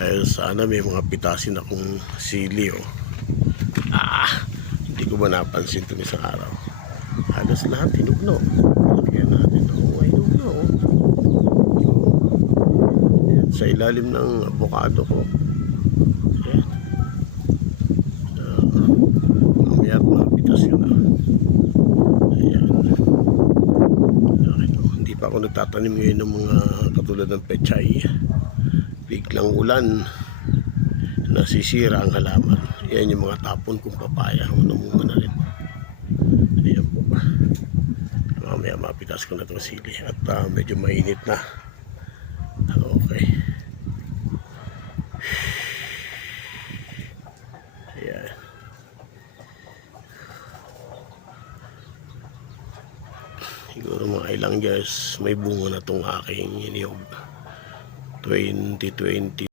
Ayun, sana may mga pitasin akong sili, oh. Hindi ko ba napansin itong isang araw. Halos lahat hinog na, oh. Lagyan natin, oh. Hinog na, oh. Ayan, sa ilalim ng avocado ko. Ayan. Mamaya at mga pitas yun, ah. Ayan. Ayan, oh. Hindi pa ako nagtatanim ngayon ng mga katulad ng pechay. Biglang ulan, nasisira ang halaman. Yan yung mga tapon kong papaya. Namunga na rin. Ayan po. Mamaya mapitas ko na itong sili. At medyo mainit na. Okay. Ayan. Siguro mga ilang years may bunga na itong aking iniyog. 2020